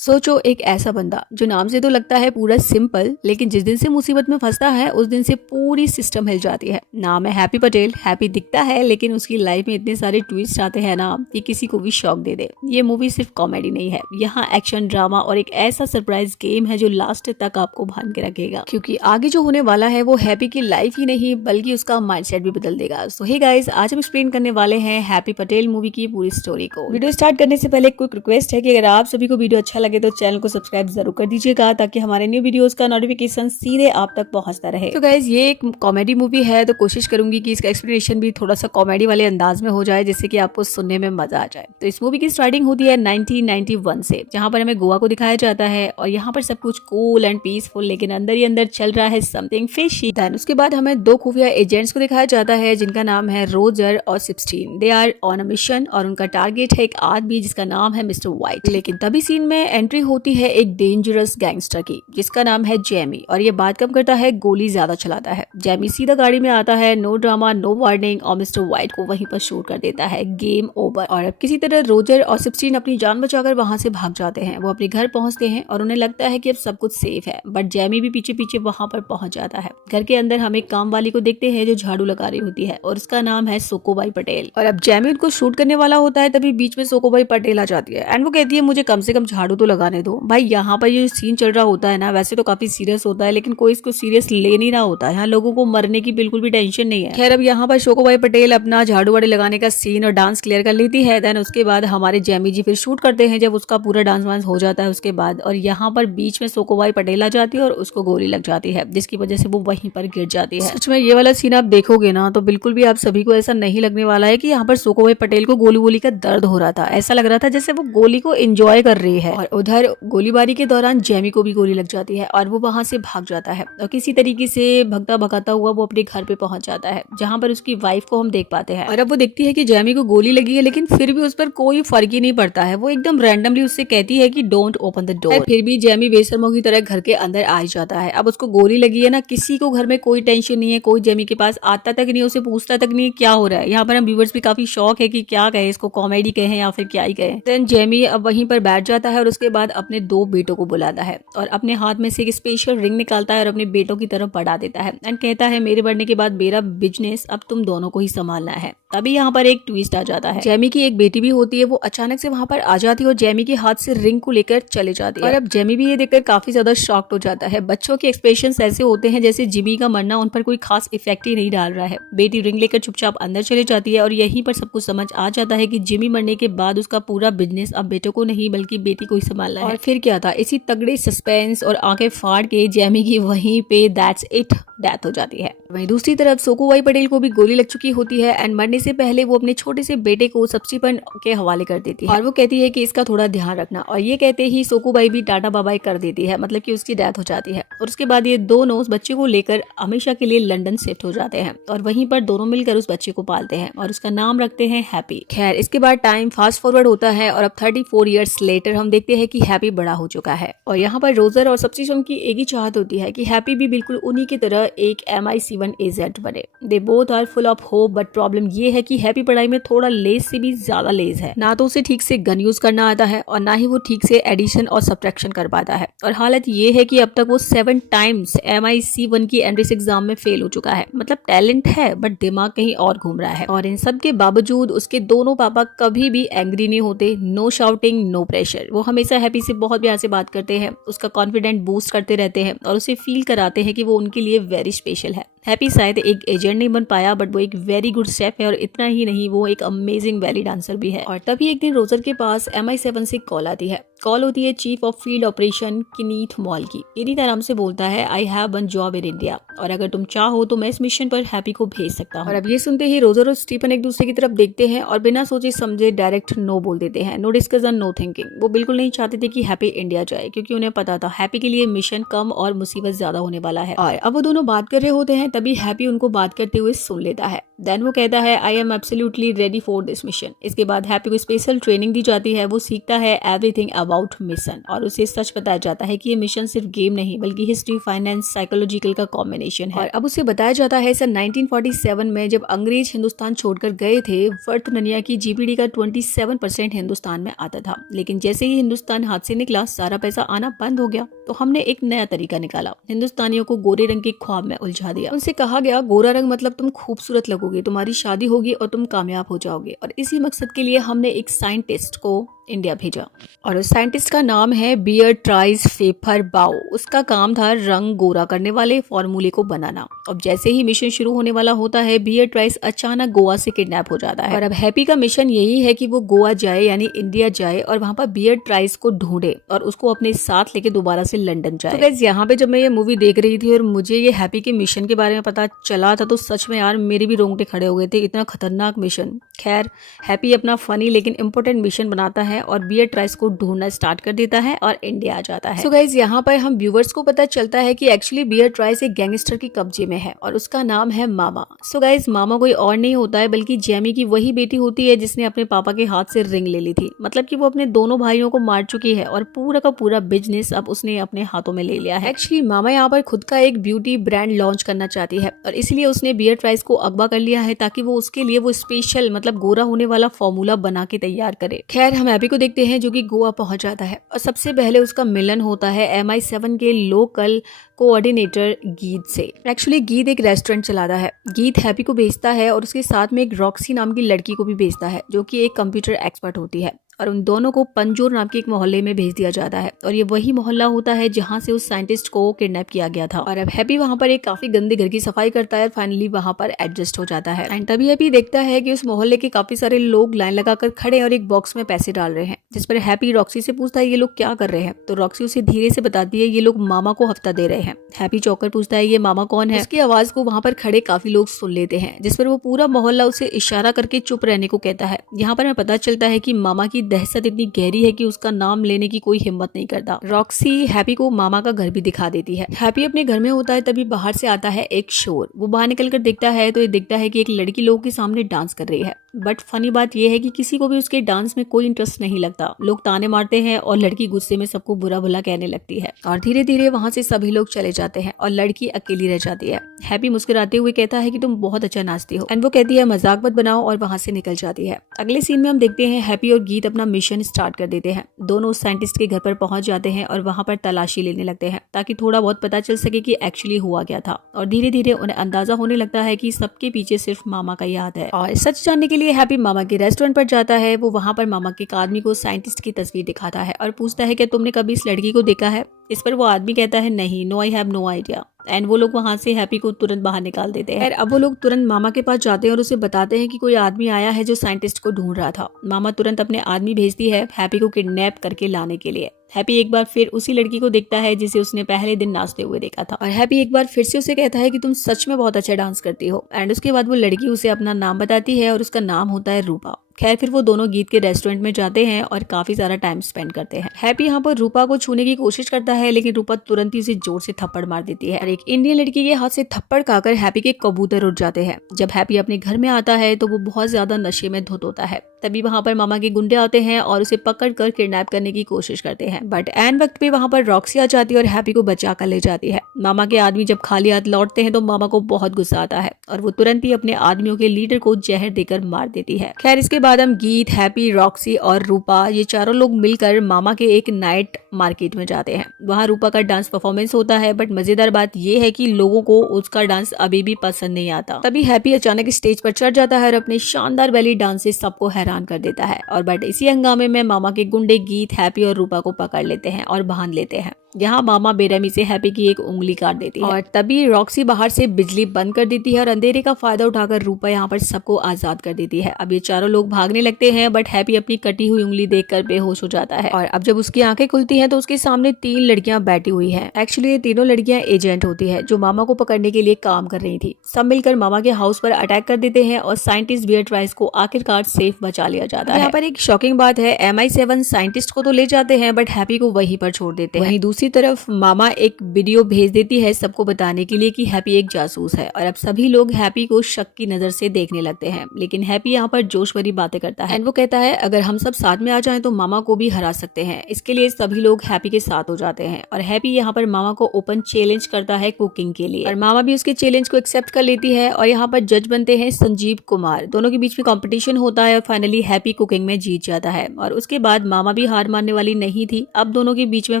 सोचो एक ऐसा बंदा जो नाम से तो लगता है पूरा सिंपल, लेकिन जिस दिन से मुसीबत में फंसता है उस दिन से पूरी सिस्टम हिल जाती है। नाम है हैप्पी पटेल। हैप्पी दिखता है लेकिन उसकी लाइफ में इतने सारे ट्विस्ट आते हैं ना कि किसी को भी शॉक दे दे। ये मूवी सिर्फ कॉमेडी नहीं है, यहाँ एक्शन, ड्रामा और एक ऐसा सरप्राइज गेम है जो लास्ट तक आपको भान के रखेगा, क्योंकि आगे जो होने वाला है वो हैप्पी की लाइफ ही नहीं बल्कि उसका माइंडसेट भी बदल देगा। सो हे गाइस, आज हम एक्सप्लेन करने वाले हैं हैप्पी पटेल मूवी की पूरी स्टोरी को। वीडियो स्टार्ट करने से पहले क्विक रिक्वेस्ट है कि अगर आप सभी को वीडियो अच्छा लगे तो चैनल को सब्सक्राइब जरूर कर दीजिएगा ताकि हमारे न्यू वीडियोस का नोटिफिकेशन सीधे आप तक पहुंचता रहे। तो गाइस, ये एक कॉमेडी मूवी है तो कोशिश करूंगी कि इसका एक्सप्लेनेशन भी थोड़ा सा कॉमेडी वाले अंदाज में हो जाए जिससे कि आपको सुनने में मजा आ जाए। तो इस मूवी की स्टार्टिंग होती है 1991 से, जहाँ पर हमें गोवा को दिखाया जाता है और यहाँ पर सब कुछ कूल एंड पीसफुल, लेकिन अंदर ही अंदर चल रहा है समथिंग फिशी। देन उसके बाद हमें दो खुफिया एजेंट्स को दिखाया जाता है जिनका नाम है रोजर और 16। They are on a mission और उनका टारगेट है एक आदमी जिसका नाम है मिस्टर व्हाइट। लेकिन तभी सीन में एंट्री होती है एक डेंजरस गैंगस्टर की जिसका नाम है जेमी, और ये बात कम करता है, गोली ज्यादा चलाता है। जेमी सीधा गाड़ी में आता है, नो ड्रामा नो वार्निंग, और मिस्टर व्हाइट को वहीं पर शूट कर देता है। Game over. और अब किसी तरह रोजर और 16 अपनी जान बचाकर वहां से भाग जाते हैं। वो अपने घर पहुंचते हैं और उन्हें लगता है कि अब सब कुछ सेफ है, बट जेमी भी पीछे पीछे वहां पर पहुंच जाता है। घर के अंदर हम एक काम वाली को देखते हैं जो झाड़ू लगा रही होती है और उसका नाम है सोकोबाई पटेल। और अब जेमी उनको शूट करने वाला होता है, तभी बीच में सोकोबाई पटेल आ जाती है एंड वो कहती है मुझे कम से कम झाड़ू तो लगाने दो। भाई, यहाँ पर ये सीन चल रहा होता है ना, वैसे तो काफी सीरियस होता है लेकिन कोई इसको सीरियस ले नहीं रहा होता है। यहाँ लोगों को मरने की बिल्कुल भी टेंशन नहीं है। खैर, अब यहाँ पर सोकोबाई पटेल अपना झाड़ू वाड़े लगाने का सीन और डांस क्लियर कर लेती है। देन उसके बाद हमारे जेमी जी फिर शूट करते हैं जब उसका पूरा डांस वांस हो जाता है उसके बाद, और यहाँ पर बीच में सोकोबाई पटेल आ जाती है और उसको गोली लग जाती है जिसकी वजह से वो वहीं पर गिर जाती है। सच में ये वाला सीन आप देखोगे ना तो बिल्कुल भी आप सभी को ऐसा नहीं लगने वाला है कि यहाँ पर सोकोबाई पटेल को गोली वोली का दर्द हो रहा था। ऐसा लग रहा था जैसे वो गोली को एंजॉय कर रही है। और उधर गोलीबारी के दौरान जेमी को भी गोली लग जाती है और वो वहां से भाग जाता है और किसी तरीके से भगता भगाता हुआ वो अपने घर पे पहुंच जाता है जहां पर उसकी वाइफ को हम देख पाते हैं। और अब वो देखती है कि जेमी को गोली लगी है लेकिन फिर भी उस पर कोई फर्क ही नहीं पड़ता है। वो एकदम रैंडमली उससे कहती है कि डोंट ओपन द डोर। फिर भी जेमी बेशर्मों की तरह घर के अंदर आ जाता है। अब उसको गोली लगी है ना, किसी को घर में कोई टेंशन नहीं है, कोई जेमी के पास आता तक नहीं, उसे पूछता तक नहीं क्या हो रहा है। यहाँ पर हम व्यूअर्स भी काफी शौक है कि क्या कहे, इसको कॉमेडी कहें या फिर क्या ही कहें। देन जेमी अब वहीं पर बैठ जाता है और उसके बाद अपने दो बेटों को बुलाता है और अपने हाथ में से एक स्पेशल रिंग निकालता है और अपने बेटों की तरफ बढ़ा देता है एंड कहता है मेरे बढ़ने के बाद मेरा बिजनेस अब तुम दोनों को ही संभालना है। तभी यहाँ पर एक ट्विस्ट आ जाता है। जेमी की एक बेटी भी होती है, वो अचानक से वहां पर आ जाती है और जेमी के हाथ से रिंग को लेकर चले जाती है। और अब जेमी भी ये देखकर काफी ज्यादा शॉक्ड हो जाता है। बच्चों के एक्सप्रेशंस ऐसे होते हैं जैसे जिमी का मरना उन पर कोई खास इफेक्ट ही नहीं डाल रहा है। बेटी रिंग लेकर चुपचाप अंदर चले जाती है और यहीं पर सबको समझ आ जाता है कि जिमी मरने के बाद उसका पूरा बिजनेस अब बेटों को नहीं बल्कि बेटी को ही संभालना है। और फिर क्या था, इसी तगड़े सस्पेंस और आंखें फाड़ के जेमी की वहीं पे दैट्स इट डेथ हो जाती है। वहीं दूसरी तरफ सोकोबाई पटेल को भी गोली लग चुकी होती है एंड मरने से पहले वो अपने छोटे से बेटे को सब्सिपन के हवाले कर देती है और वो कहती है कि इसका थोड़ा ध्यान रखना। और ये कहते ही सोकोबाई भी टाटा बाबाई कर देती है, मतलब कि उसकी डेथ हो जाती है। और उसके बाद ये दोनों उस बच्चे को लेकर हमेशा के लिए लंदन शिफ्ट हो जाते हैं और वहीं पर दोनों मिलकर उस बच्चे को पालते हैं और उसका नाम रखते हैं हैप्पी। खैर, इसके बाद टाइम फास्ट फॉरवर्ड होता है और अब 34 ईयर्स लेटर हम देखते हैं कि हैप्पी बड़ा हो चुका है। और यहाँ पर रोजर और सब्सिशन की एक ही चाहत होती है कि हैप्पी भी बिल्कुल उन्हीं की तरह एक MI7 एजेंट बने। They both are full of hope, but problem ये है कि हैप्पी पढ़ाई में थोड़ा लेज से भी ज्यादा लेज है। ना तो उसे ठीक से गन यूज करना आता है और ना ही वो ठीक से एडिशन और सब्ट्रैक्शन कर पाता है। और हालत ये है कि अब तक वो 7 टाइम्स MI7 की एंट्रेंस एग्जाम में फेल हो चुका है। मतलब टैलेंट है बट दिमाग कहीं और घूम रहा है। और इन सब के बावजूद उसके दोनों पापा कभी भी एंग्री नहीं होते। No shouting no pressure. वो हमेशा हैप्पी से बहुत प्यार से बात करते हैं, उसका कॉन्फिडेंट बूस्ट करते रहते हैं और उसे फील कराते हैं कि वो उनके लिए वेरी स्पेशल है। हैप्पी शायद एक एजेंट नहीं बन पाया बट वो एक वेरी गुड शेफ है और इतना ही नहीं, वो एक अमेजिंग वेली डांसर भी है। और तभी एक दिन रोजर के पास MI7 से कॉल आती है। कॉल होती है chief of field operation Kenneth मॉल की। किनीथ आराम से बोलता है I have one job in India और अगर तुम चाहो तो मैं इस मिशन पर हैप्पी को भेज सकता हूँ। और अब ये सुनते ही रोजर और स्टीफन एक दूसरे की तरफ देखते हैं और बिना सोचे समझे डायरेक्ट नो बोल देते हैं। No discussion no thinking. वो बिल्कुल नहीं चाहते थे कि हैप्पी इंडिया जाए क्योंकि उन्हें पता था हैप्पी के लिए मिशन कम और मुसीबत ज्यादा होने वाला है। और अब वो दोनों बात कर रहे होते हैं तभी हैप्पी उनको बात करते हुए सुन लेता है। देन वो कहता है I am absolutely ready for this mission. इसके बाद हैप्पी को स्पेशल ट्रेनिंग दी जाती है। वो सीखता है एवरीथिंग अबाउट मिशन और उसे सच बताया जाता है कि ये मिशन सिर्फ गेम नहीं बल्कि हिस्ट्री, फाइनेंस, साइकोलॉजिकल का कॉम्बिनेशन है। और अब उसे बताया जाता है सन 1947 में जब अंग्रेज हिंदुस्तान छोड़कर गए थे, वर्तमानिया की जीपीडी का 27% हिंदुस्तान में आता था। लेकिन जैसे ही हिंदुस्तान हाथ से निकला सारा पैसा आना बंद हो गया। तो हमने एक नया तरीका निकाला, हिंदुस्तानियों को गोरे रंग के ख्वाब में उलझा दिया। उनसे कहा गया गोरा रंग मतलब तुम खूबसूरत लगोगे, तुम्हारी शादी होगी और तुम कामयाब हो जाओगे। और इसी मकसद के लिए हमने एक साइंटिस्ट को इंडिया भेजा और उस साइंटिस्ट का नाम है बीयरट्राइज फेफर बाओ। उसका काम था रंग गोरा करने वाले फॉर्मूले को बनाना। अब जैसे ही मिशन शुरू होने वाला होता है, बीयरट्राइज अचानक गोवा से किडनैप हो जाता है और अब हैप्पी का मिशन यही है कि वो गोवा जाए यानी इंडिया जाए और वहां पर बीयरट्राइज को ढूंढे और उसको अपने साथ लेके दोबारा से लंदन जाए। तो गाइस यहाँ पे जब मैं ये मूवी देख रही थी और मुझे ये हैप्पी के मिशन के बारे में पता चला था तो सच में यार मेरे भी रोंगटे खड़े हो गए थे, इतना खतरनाक मिशन। खैर हैप्पी अपना फनी लेकिन इंपॉर्टेंट मिशन बनाता है और बीयरट्राइज को ढूंढना स्टार्ट कर देता है और इंडिया आ जाता है। सो गाइस यहाँ पर हम व्यूवर्स को पता चलता है कि एक्चुअली बीयरट्राइज एक गैंगस्टर के कब्जे में है और उसका नाम है मामा। सो गाइस मामा कोई और नहीं होता है बल्कि जेमी की वही बेटी होती है जिसने अपने पापा के हाथ से रिंग ले ली थी। मतलब कि वो अपने दोनों भाइयों को मार चुकी है और पूरा का पूरा बिजनेस अब उसने अपने हाथों में ले लिया है। एक्चुअली मामा यहाँ पर खुद का एक ब्यूटी ब्रांड लॉन्च करना चाहती है और इसलिए उसने बीयरट्राइज को अगवा कर लिया है ताकि वो उसके लिए वो स्पेशल मतलब गोरा होने वाला फॉर्मूला बना के तैयार करे। खैर हम हैप्पी को देखते हैं जो कि गोवा पहुंच जाता है और सबसे पहले उसका मिलन होता है MI7 के लोकल कोऑर्डिनेटर गीत से। एक्चुअली गीत एक रेस्टोरेंट चलाता है। गीत हैप्पी को भेजता है और उसके साथ में एक रॉक्सी नाम की लड़की को भी भेजता है जो कि एक कंप्यूटर एक्सपर्ट होती है और उन दोनों को पंजोर नाम के एक मोहल्ले में भेज दिया जाता है और ये वही मोहल्ला होता है जहां से उस साइंटिस्ट को किडनैप किया गया था। और अब हैप्पी वहां पर एक काफी गंदे घर की सफाई करता है और फाइनली वहां पर एडजस्ट हो जाता है। एंड तभी हैप्पी देखता है कि उस मोहल्ले के काफी सारे लोग लाइन लगाकर खड़े और एक बॉक्स में पैसे डाल रहे हैं, जिस पर हैप्पी रॉक्सी से पूछता है ये लोग क्या कर रहे हैं। तो रॉक्सी उसे धीरे से बताती है ये लोग मामा को हफ्ता दे रहे हैं। हैप्पी चौकर पूछता है ये मामा कौन है। उसकी आवाज को वहां पर खड़े काफी लोग सुन लेते हैं, जिस पर वो पूरा मोहल्ला उसे इशारा करके चुप रहने को कहता है। यहाँ पर हमें पता चलता है कि मामा की दहशत इतनी गहरी है कि उसका नाम लेने की कोई हिम्मत नहीं करता। रॉक्सी हैप्पी को मामा का घर भी दिखा देती है। हैप्पी अपने घर में होता है तभी बाहर से आता है एक शोर। वो बाहर निकलकर देखता है तो ये दिखता है कि एक लड़की लोगों के सामने डांस कर रही है। बट फनी बात यह है कि किसी को भी उसके डांस में कोई इंटरेस्ट नहीं लगता। लोग ताने मारते हैं और लड़की गुस्से में सबको बुरा भला कहने लगती है और धीरे धीरे वहां से सभी लोग चले जाते हैं और लड़की अकेली रह जाती है। हैप्पी मुस्कुराते हुए कहता है कि तुम बहुत अच्छा नाचती हो एंड वो कहती है मजाक मत बनाओ और वहां से निकल जाती है। अगले सीन में हम देखते हैं हैप्पी और गीत अपना मिशन स्टार्ट कर देते हैं। दोनों साइंटिस्ट के घर पर पहुंच जाते हैं और वहां पर तलाशी लेने लगते हैं ताकि थोड़ा बहुत पता चल सके कि एक्चुअली हुआ क्या था। और धीरे धीरे उन्हें अंदाजा होने लगता है कि सबके पीछे सिर्फ मामा का ही हाथ है। और सच जानने के लिए हैप्पी मामा के रेस्टोरेंट पर जाता है। वो वहां पर मामा के एक आदमी को साइंटिस्ट की तस्वीर दिखाता है और पूछता है कि तुमने कभी इस लड़की को देखा है। इस पर वो आदमी कहता है नहीं, no I have no idea. And वो लोग वहां से हैप्पी को तुरंत बाहर निकाल देते हैं। अब वो लोग तुरंत मामा के पास जाते हैं और उसे बताते हैं कि कोई आदमी आया है जो साइंटिस्ट को ढूंढ रहा था। मामा तुरंत अपने आदमी भेजती है हैप्पी को किडनैप करके लाने के लिए। हैप्पी एक बार फिर उसी लड़की को देखता है जिसे उसने पहले दिन नाचते हुए देखा था और हैप्पी एक बार फिर से उसे कहता है कि तुम सच में बहुत अच्छा डांस करती हो। एंड उसके बाद वो लड़की उसे अपना नाम बताती है और उसका नाम होता है रूपा। खैर फिर वो दोनों गीत के रेस्टोरेंट में जाते हैं और काफी सारा टाइम स्पेंड करते हैं। हैप्पी यहाँ पर रूपा को छूने की कोशिश करता है लेकिन रूपा तुरंत ही उसे जोर से थप्पड़ मार देती है और एक इंडियन लड़की के हाथ से थप्पड़ खाकर हैप्पी के कबूतर उड़ जाते हैं। जब हैप्पी अपने घर में आता है तो वो बहुत ज्यादा नशे में धुत होता है। तभी वहां पर मामा के गुंडे आते हैं और उसे पकड़ कर किडनैप करने की कोशिश करते हैं। बट एन वक्त पे वहां पर रॉक्सी आ जाती है और हैप्पी को बचा कर ले जाती है। मामा के आदमी जब खाली हाथ लौटते हैं तो मामा को बहुत गुस्सा आता है और वो तुरंत ही अपने आदमियों के लीडर को जहर देकर मार देती है। खैर इसके बाद हम गीत, हैप्पी, रॉक्सी और रूपा ये चारों लोग मिलकर मामा के एक नाइट मार्केट में जाते हैं। वहाँ रूपा का डांस परफॉर्मेंस होता है बट मजेदार बात ये है कि लोगों को उसका डांस अभी भी पसंद नहीं आता। तभी हैप्पी अचानक स्टेज पर चढ़ जाता है और अपने शानदार बेली डांस से सबको हैरान कर देता है। और बट इसी हंगामे में मामा के गुंडे गीत, हैप्पी और रूपा को पकड़ लेते हैं और बांध लेते हैं। यहाँ मामा बेरहमी से हैप्पी की एक उंगली काट देती है और तभी रॉक्सी बाहर से बिजली बंद कर देती है और अंधेरे का फायदा उठाकर रूपा यहाँ पर सबको आजाद कर देती है। अब ये चारों लोग भागने लगते हैं बट हैप्पी अपनी कटी हुई उंगली देखकर बेहोश हो जाता है। और अब जब उसकी आंखें खुलती हैं तो उसके सामने 3 लड़कियां बैठी हुई हैं। एक्चुअली ये तीनों लड़कियां एजेंट होती है जो मामा को पकड़ने के लिए काम कर रही थी। सब मिलकर मामा के हाउस पर अटैक कर देते हैं और साइंटिस्ट बीयरट्राइज को आखिरकार सेफ बचा लिया जाता है। यहाँ पर एक शॉकिंग बात है, MI7 साइंटिस्ट को तो ले जाते हैं बट हैप्पी को वहीं पर छोड़ देते हैं। वहीं दूसरी तरफ मामा एक वीडियो भेज देती है सबको बताने के लिए कि हैप्पी एक जासूस है और अब सभी लोग हैप्पी को शक की नजर से देखने लगते हैं। लेकिन हैप्पी यहाँ पर जोश भरी बातें करता है। वो कहता है अगर हम सब साथ में आ जाएं तो मामा को भी हरा सकते हैं। इसके लिए सभी लोग हैप्पी के साथ हो जाते हैं और हैप्पी यहाँ पर मामा को ओपन चैलेंज करता है कुकिंग के लिए और मामा भी उसके चैलेंज को एक्सेप्ट कर लेती है और यहाँ पर जज बनते हैं संजीव कुमार। दोनों के बीच में कंपटीशन होता है और फाइनली हैप्पी कुकिंग में जीत जाता है और उसके बाद मामा भी हार मानने वाली नहीं थी। अब दोनों के बीच में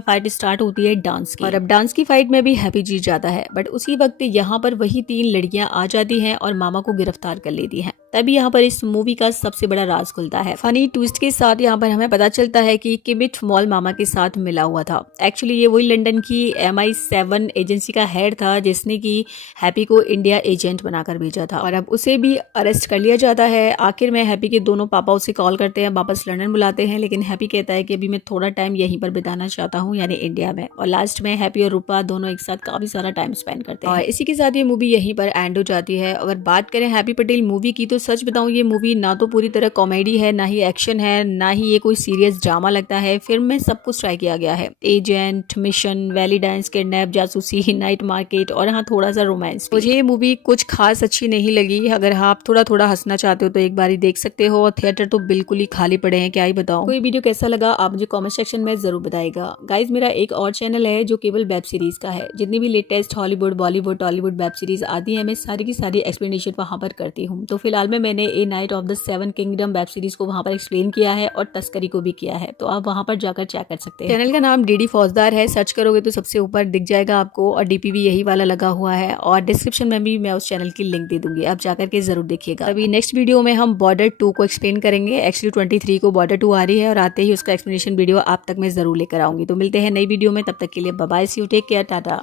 फाइट स्टार्ट होती है डांस की और अब डांस की फाइट में भी हैप्पी जीत जाता है। बट उसी वक्त यहाँ पर वही 3 लड़कियां आ जाती हैं और मामा को गिरफ्तार कर लेती हैं। तभी यहाँ पर इस मूवी का सबसे बड़ा राज खुलता है। फनी ट्विस्ट के साथ यहाँ पर हमें पता चलता है कि किमिट मॉल मामा के साथ मिला हुआ था। एक्चुअली ये वही लंदन की MI7 एजेंसी का हेड था जिसने की हैप्पी को इंडिया एजेंट बनाकर भेजा था और अब उसे भी अरेस्ट कर लिया जाता है। आखिर में हैप्पी के दोनों पापा उसे कॉल करते हैं, वापस लंदन बुलाते हैं, लेकिन हैप्पी कहता है कि अभी मैं थोड़ा टाइम यहीं पर बिताना चाहता हूँ, यानी इंडिया में। और लास्ट में हैप्पी और रूपा दोनों एक साथ काफी सारा टाइम स्पेंड करते हैं और इसी के साथ ये मूवी यहीं पर एंड हो जाती है। अगर बात करें हैप्पी पटेल मूवी की तो सच बताऊं ये मूवी ना तो पूरी तरह कॉमेडी है, ना ही एक्शन है, ना ही ये कोई सीरियस ड्रामा लगता है। फिल्म में सब कुछ ट्राई किया गया है, agent, mission, valley dance, kidnap, जासूसी, नाइट मार्केट और हाँ थोड़ा सा रोमांस। मुझे ये मूवी कुछ खास अच्छी नहीं लगी। अगर आप थोड़ा थोड़ा हंसना चाहते हो तो एक बार ही देख सकते हो और थिएटर तो बिल्कुल ही खाली पड़े हैं, क्या ही बताऊं। कोई वीडियो कैसा लगा आप मुझे कमेंट सेक्शन में जरूर बताइएगा। गाइज मेरा एक और चैनल है जो केवल वेब सीरीज का है। जितनी भी latest Hollywood, Bollywood, Tollywood web series आती है मैं सारी की सारी एक्सप्लेनेशन वहां पर करती हूँ। तो फिलहाल में मैंने a knight of the 7 kingdom web series को वहां पर एक्सप्लेन किया है और तस्करी को भी किया है, तो आप वहां पर जाकर चेक कर सकते हैं। चैनल का नाम डीडी फौजदार है, सर्च करोगे तो सबसे ऊपर दिख जाएगा आपको और डीपी भी यही वाला लगा हुआ है और डिस्क्रिप्शन में भी मैं उस चैनल की लिंक दे दूंगी, आप जाकर के जरूर देखिएगा। अभी नेक्स्ट वीडियो में हम बॉर्डर 2 को एक्सप्लेन करेंगे। एक्चुअली 23 को बॉर्डर 2 आ रही है और आते ही उसका एक्सप्लेनेशन वीडियो आप तक मैं जरूर लेकर आऊंगी। तो मिलते हैं नई वीडियो में, तब तक के लिए bye bye, see you, take care, Tata.